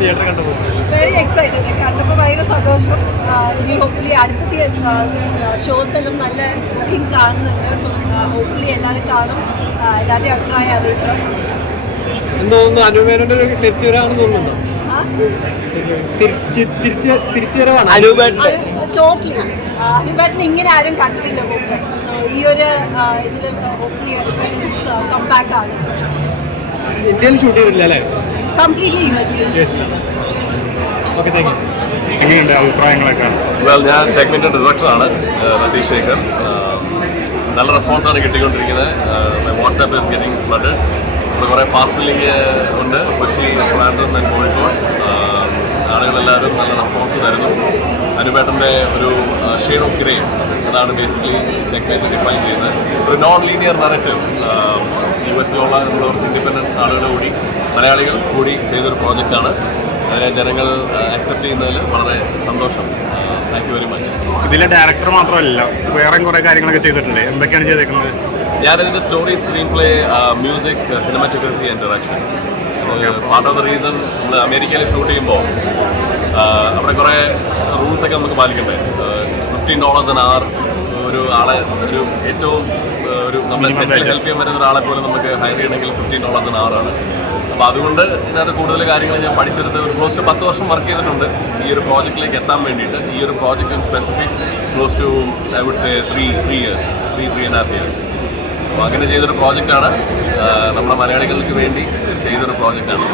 Theatre കണ്ടപ്പോൾ? Very excited, കണ്ടപ്പോൾ ഭയങ്കര സന്തോഷം. ഇനി ഹോപ്പ്ഫുള്ളി അടുത്ത ഷോസ് എല്ലാം നല്ല ബുക്കിംഗ് കാണുന്നുണ്ട്. സോ ഹോപ്പ്ഫുള്ളി എല്ലാവരും കാണും, എല്ലാവരുടെയും അഭിപ്രായം അറിയിക്കണം. എന്തോന്നു അനുപേരന്റെ ഒരു തിരിച്ചു വരാണെന്ന് തോന്നുന്നുണ്ടോ? തിരിച്ചുവരവാണ് ടോട്ടലി. അനുപേട്ടന് ഇങ്ങനെ ആരും കണ്ടിട്ടില്ല മുമ്പ്. സോ ഈ ഒരു ഇതിൽ ഹോപ്പ്ഫുള്ളി കംബാക്ക് ആണ്. ഇന്ത്യയിൽ ഷൂട്ട് ചെയ്തില്ല അല്ലേ? Completely US. Okay, thank you. എങ്ങനെയുണ്ട് അഭിപ്രായങ്ങളൊക്കെ? ഞാൻ ചെക്ക്മെന്റ് ഡയറക്ടറാണ് രതീഷ് ശേഖർ. നല്ല റെസ്പോൺസാണ് കിട്ടിക്കൊണ്ടിരിക്കുന്നത്. WhatsApp is getting flooded. ഇവിടെ കുറേ ഫാസ്റ്റ് ഫില്ലിങ് ഉണ്ട്. കൊച്ചി, ട്രിവാൻഡ്രം ആൻഡ് കോഴിക്കോട്. ആളുകളെല്ലാവരും നല്ല റെസ്പോൺസ് തരുന്നു. അനുപേട്ടൻ്റെ ഒരു ഷെയ്ഡ് ഓഫ് ഗ്രേ, അതാണ് ബേസിക്കലി ചെക്ക്മെന്റ് ഡിഫൈൻ ചെയ്യുന്നത്. ഒരു നോൺ ലീനിയർ നറേറ്റീവ് US-ലുള്ള നമ്മുടെ കുറച്ച് ഇൻഡിപെൻഡൻറ്റ് ആളുകൾ കൂടി, മലയാളികൾ കൂടി ചെയ്തൊരു പ്രോജക്റ്റാണ്. അതിനെ ജനങ്ങൾ അക്സെപ്റ്റ് ചെയ്യുന്നതിൽ വളരെ സന്തോഷം. Thank you very much. ഇതിലെ ഡയറക്ടർ മാത്രമല്ല, വേറെ കുറേ കാര്യങ്ങളൊക്കെ ചെയ്തിട്ടില്ലേ? എന്തൊക്കെയാണ് ചെയ്തേക്കുന്നത്? ഞാനിതിൻ്റെ story, screenplay, music, cinematography and direction. Part of the reason നമ്മൾ അമേരിക്കയിൽ ഷൂട്ട് ചെയ്യുമ്പോൾ അവിടെ കുറേ റൂൾസൊക്കെ നമുക്ക് പാലിക്കണ്ടേ. $15 an hour ഒരു ആളെ, ഒരു ഏറ്റവും ഒരു നമ്മളെ സെറ്റിൽ ഹെൽപ്പ് ചെയ്യാൻ വരുന്ന ഒരാളെ പോലെ നമുക്ക് ഹയർ ചെയ്യണമെങ്കിൽ $15 an hour ആണ്. അപ്പോൾ അതുകൊണ്ട് ഇതിനകത്ത് കൂടുതൽ കാര്യങ്ങൾ ഞാൻ പഠിച്ചെടുത്ത് ഒരു ക്ലോസ് ടു 10 വർഷം വർക്ക് ചെയ്തിട്ടുണ്ട് ഈ ഒരു പ്രോജക്റ്റിലേക്ക് എത്താൻ വേണ്ടിയിട്ട്. ഈ ഒരു project in specific close to I would say 3 years, 3.5 years. അപ്പോൾ അങ്ങനെ ചെയ്തൊരു പ്രോജക്റ്റാണ്. നമ്മുടെ മലയാളികൾക്ക് വേണ്ടി ചെയ്തൊരു പ്രോജക്റ്റാണ്.